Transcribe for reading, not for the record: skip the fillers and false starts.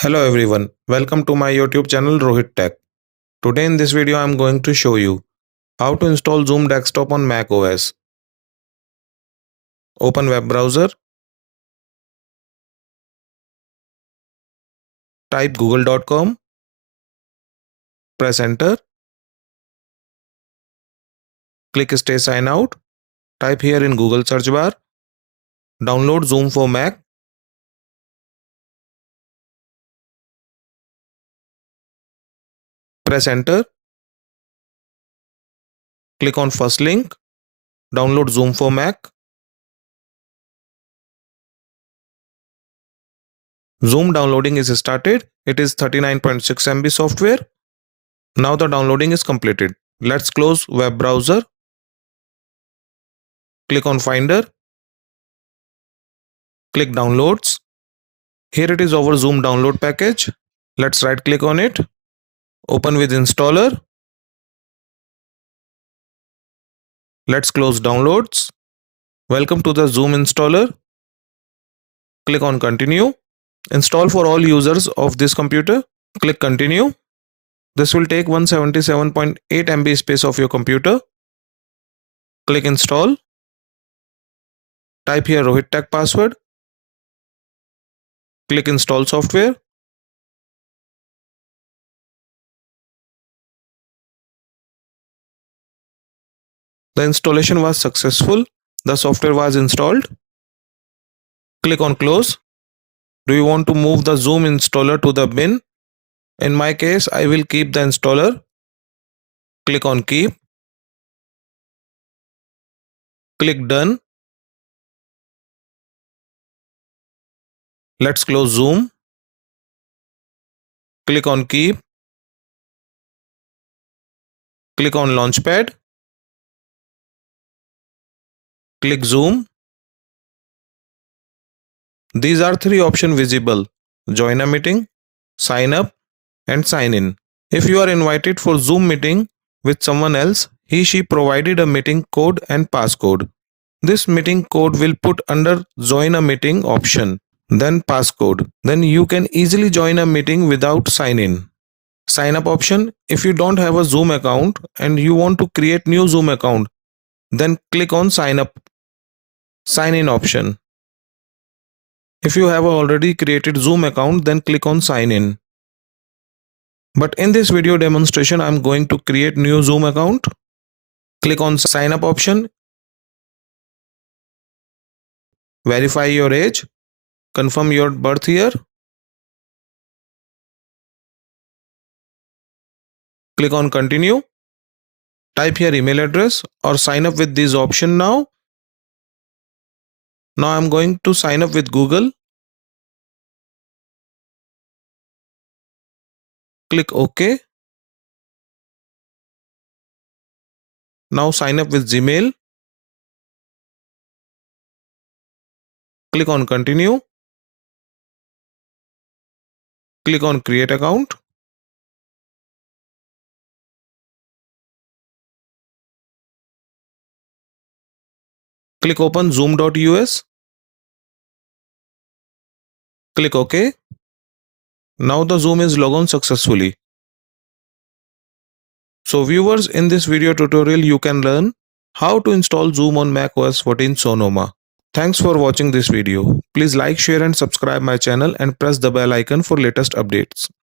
Hello everyone, welcome to my YouTube channel ROHIT Tech. Today in this video I am going to show you how to install Zoom Desktop on Mac OS. Open web browser, type google.com, press enter, click stay sign out, type here in Google search bar, download Zoom for Mac, press enter, click on first link, download Zoom for Mac. Zoom downloading is started, it is 39.6 MB software. Now the downloading is completed. Let's close web browser, click on Finder, click Downloads. Here it is our Zoom download package. Let's right click on it, open with installer. Let's close downloads. Welcome to the Zoom installer. Click on continue. Install for all users of this computer. Click continue. This will take 177.8 MB space of your computer. Click install. Type here ROHIT Tech password. Click install software. The installation was successful. The software was installed. Click on close. Do you want to move the Zoom installer to the bin? In my case, I will keep the installer. Click on keep. Click done. Let's close Zoom. Click on keep. Click on launchpad. Click zoom. These are three options visible: join a meeting, sign up, and sign in. If you are invited for Zoom meeting with someone else, he/she provided a meeting code and passcode. This meeting code will put under join a meeting option, then passcode. Then you can easily join a meeting without sign in. Sign up option: if you don't have a Zoom account and you want to create new Zoom account, then click on sign up. Sign in option: if you have already created Zoom account, then click on sign in. But in this video demonstration, I'm going to create new Zoom account. Click on sign up option. Verify your age. Confirm your birth year. Click on continue. Type here email address or sign up with this option now. Now I'm going to sign up with Google. Click OK. Now sign up with Gmail. Click on continue. Click on create account. Click open zoom.us. Click OK. Now the Zoom is logged on successfully. So viewers, in this video tutorial you can learn how to install Zoom on Mac OS 14 Sonoma. Thanks for watching this video. Please like, share and subscribe my channel and press the bell icon for latest updates.